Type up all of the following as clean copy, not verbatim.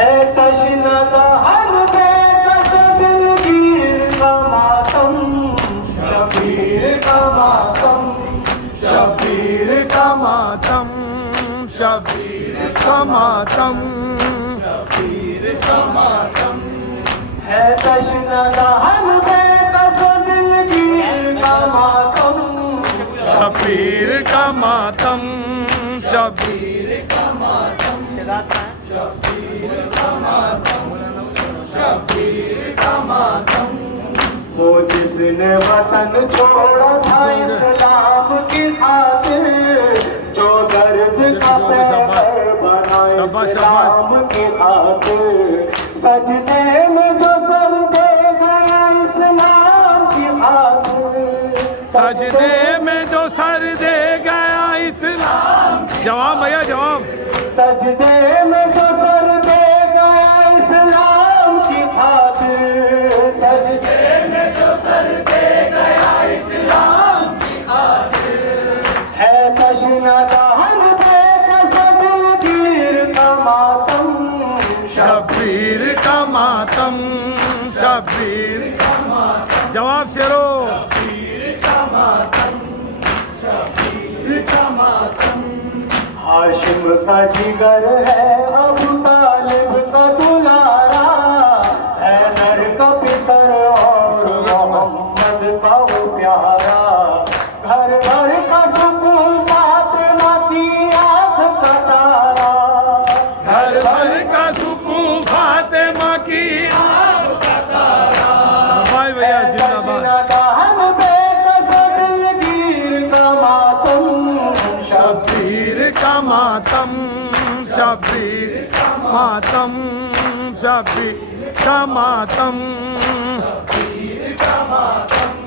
है तश्ना हर बेकस दिलगीर का मातम, शबीर का मातम, शबीर का मातम, शबीर का मातम, शबीर का मातम। है तश्ना हर बेकस दिलगीर का मातम, शबीर का मातम, शबीर का मातम, शबीर का मातम, शबीर का मातम। वो जिसने वतन छोड़ा था इस्लाम की खातिर, जो दर्द का पैगर बना इस्लाम की खातिर, सजदे में जो सर दे गया इस्लाम की खातिर, सजदे में जो सर दे गया इस्लाम। जवाब भैया जवाब। सजदे में जो सर दे गया इस्लाम की खातिर, सजदे में जो सर दे गया इस्लाम की खातिर, है तश्ना हर बेकस दिलगीर का मातम, शबीर का मातम, शबीर का मातम। जवाब शेरो। शबीर का मातम, शबीर का मातम। हाशिम का जिगर है अबू तालिब का दुलारा, हैदर का पितर और मोहम्मद का वो प्यारा, घर घर का सुकून फातिमा की आँख का तारा, घर भर का सुकून फातिमा की आँख का तारा। भाई भैया जिंदाबाद। हम बेकस दिलगीर का मातम, शबीर का मातम, शबीर का मातम, शबीर का मातम, शबीर का मातम।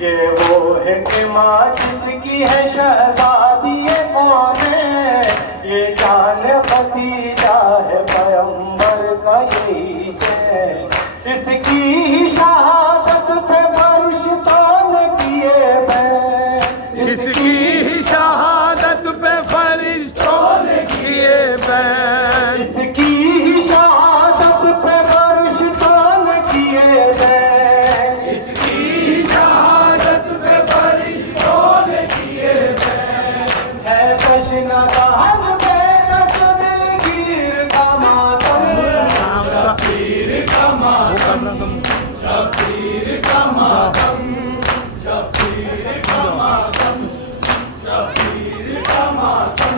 ये वो है कि माँ जिसकी है शहजादी कौन है, ये जान भतीजा है पैगंबर का यही है, इसकी ही शहादत पे फरिश्तों ने किए बैन, इसकी ही शहादत पे फरिश्तों ने किए बैन, इसकी ही शहादत पे फरिश्तों ने किए बैन, इसकी ही शहादत पे फरिश्तों ने किए बैन। है तश्ना हम बेकस दिलगीर का मातम, शबीर का मातम, शबीर का मातम, शबीर का मातम, शबीर का मातम।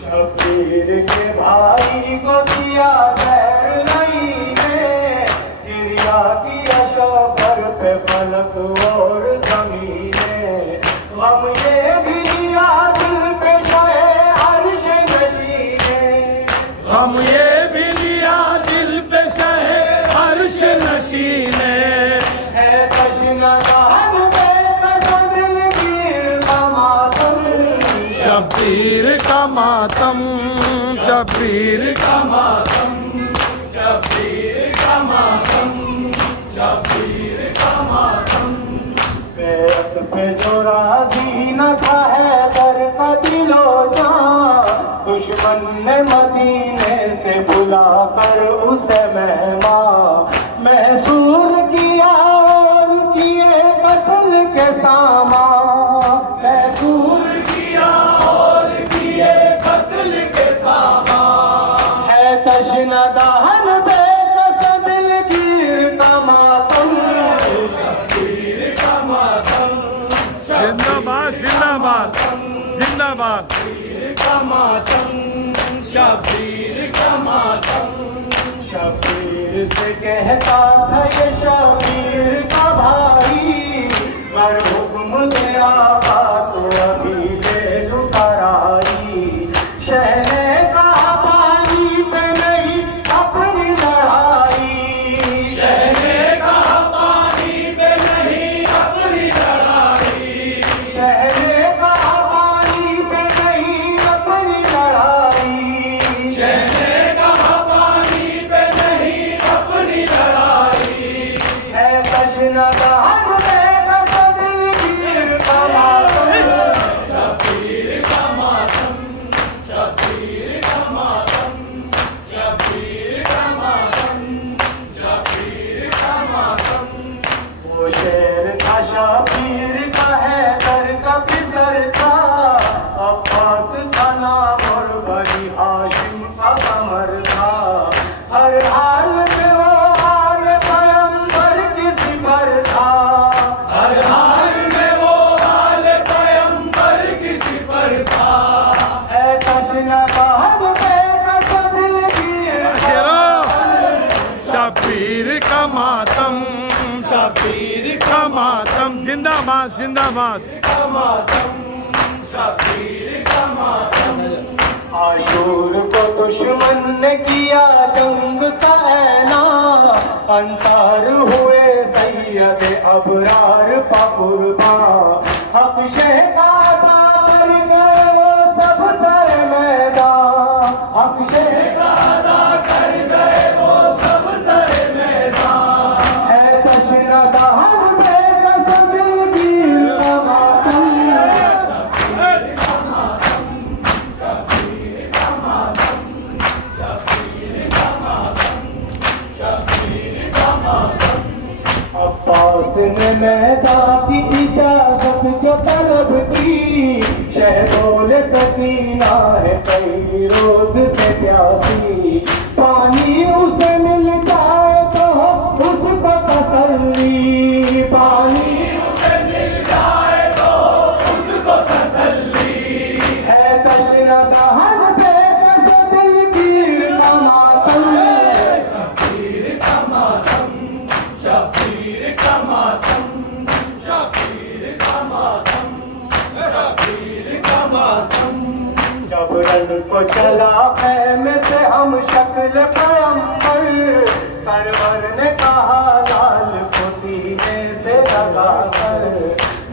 शबीर के भाई को दिया सैर नहीं ने, चिड़िया की अशोकर पे फलक और ज़मीने, हम ये भी दिया दिल पे सोए अर्श नशीने, हम ये भी लिया दिल पे शहे अर्श नशीने। है तश्ना हम बेकस दिलगीर का मातम, शबीर का मातम, शबीर का मातम, शबीर का मातम, शबीर का मातम। बैत पे जो राजी न था हैदर का दिलो जान, दुश्मन ने मदीने से बुलाकर उसे मेहमान महसूर किया और किए कत्ल के सामान, महसूर किया और किए कत्ल के सामान। है तश्ना दहन बेकस दिलगीर का मातम, शबीर का मातम, जिंदाबाद जिंदाबाद जिंदाबाद। शबीर का मातम, शबीर का मातम, शबीर से कहता था ये शबीर का भाई, पर हुक्म तेरा बात अभी ले लुटाई, शहने कहा पानी पे नहीं अपनी लड़ाई, शहने कहा पानी पे नहीं अपनी लड़ाई, शहने कहा पानी पे नहीं अपनी लड़ाई, शहने कहा पानी पे नहीं अपनी लड़ाई। है तश्ना शबीर का है दर का फिसर था, अब्बास का नाम और बनी हाशिम का कमर था। हर हाल में वो हाल पैगंबर की सिफर था, हर हाल में वो हाल पैगंबर की सिफर था। है तशना बाब पे कसदिल की शबीर का मातम, शबीर का मातम, जिंदाबाद जिंदाबाद। आशूर को दुश्मन ने किया जंग का ऐलान, अंसार हुए सैयद अबरार पकुरबा। हक शहजादा मर गए वो सब सर मैदान, हक शहजादा कर गए वो सब सर मैदान। है तशना दहन पे कसम दिलगीर का मातम, अब्बास ने मैदान की इजाजत जो तलब की, शहदोल सकीना है कई रोज से प्यासी। पानी उसे मिल जाए तो उसको तसल्ली, पानी उसे मिल जाए तो उसको तसल्ली। है तशना दहन पे कसम दिलगीर का मातम, जब रन को चला खैमे से हम शक्ल पैगंबर, सरवर ने कहा लाल को सीने से लगा कर।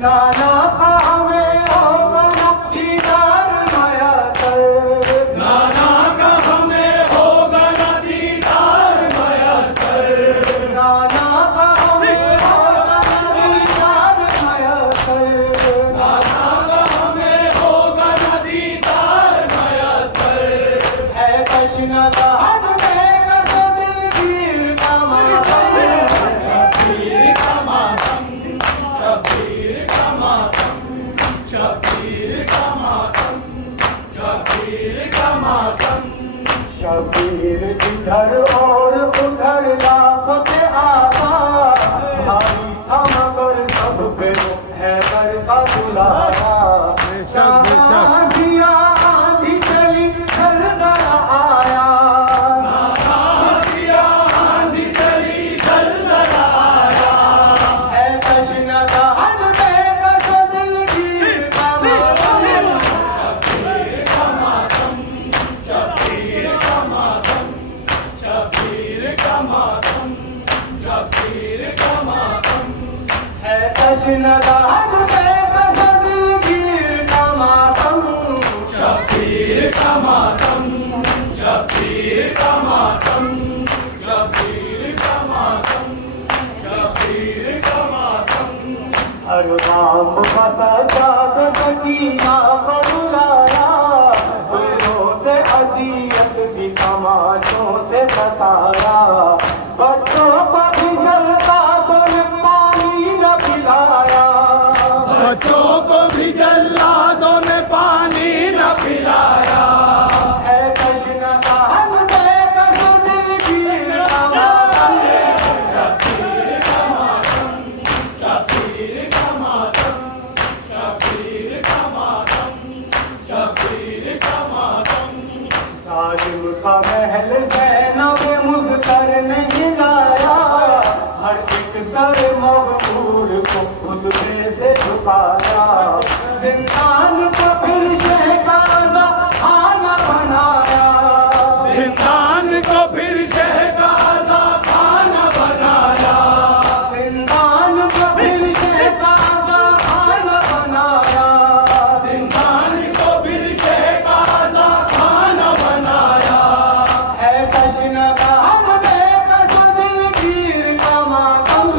नाना का हमें होगा ना दीदार मयसर, नाना का हमें होगा ना दीदार मयसर, नाना का हमें होगा ना दीदार मयसर। नाना का हमें होगा ना दीदार मयसर। है तशना दहन पे कसम दिलगीर का मातम, शबीर का मातम, शबीर का मातम, शबीर का मातम, शबीर का मातम। शबीर इधर और उधर लाखों के आका, भाई था मगर सब पे हैदर का दुलारा। बेशक, बेशक। दिया आंधी चली जलजला आया, आसिया आंधी चली जलजला आया। है तशना दहन पे कसम दिलगीर का मातम, शबीर का मातम, शबीर का मातम, शबीर का मातम, शबीर का मातम। है तशना दहन पे कसम दिलगीर का मातम। शबीर का मातम, शबीर का मातम, शबीर का मातम, शबीर का मातम। हर नाम बसा जाग सकीना को बुलाया, फूलों से अजियत भी तमाशों से सताया। बच्चों को भी जलता तो पानी न पिलाया, बच्चों को भी जल्लादों ने पानी न पिलाया। है तशना दहन पे कसम दिलगीर का मातम, शबीर का मातम, शबीर का मातम, शबीर का मातम, शबीर का मातम। सालिम का महल ज़ैनब मुज़्फ़र ने हिलाया, हर एक सर मग़रूर को खुतबे से झुकाया। ज़िंदान को फिर शहज़ादा खाना बनाया, जिंदान को फिर शहज़ादा खाना बनाया। ज़िंदान को फिर शहज़ादा खाना बनाया। जिंदान को फिर शहज़ादा खाना बनाया। है तशना दहन पे कसम दिलगीर का मातम,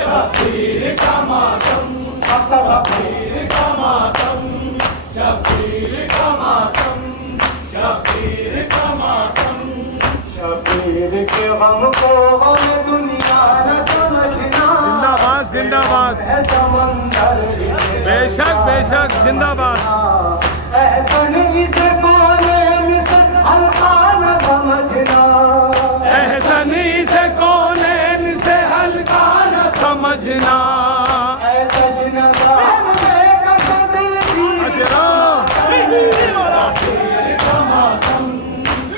शबीर का मातम, शबीर का मातम, शबीर का मातम, शबीर का मातम। शबीर के गम को गम दुनिया न समझना। जिंदाबाद जिंदाबाद, है समंदर इसे बेशक बेशक जिंदाबाद। एहसन इसे कौन से हल्का न समझना। एहसन से कौन से हल्का न समझना। ऐ तशनबान में कसद दी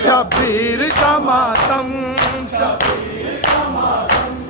शब्बीर का मातम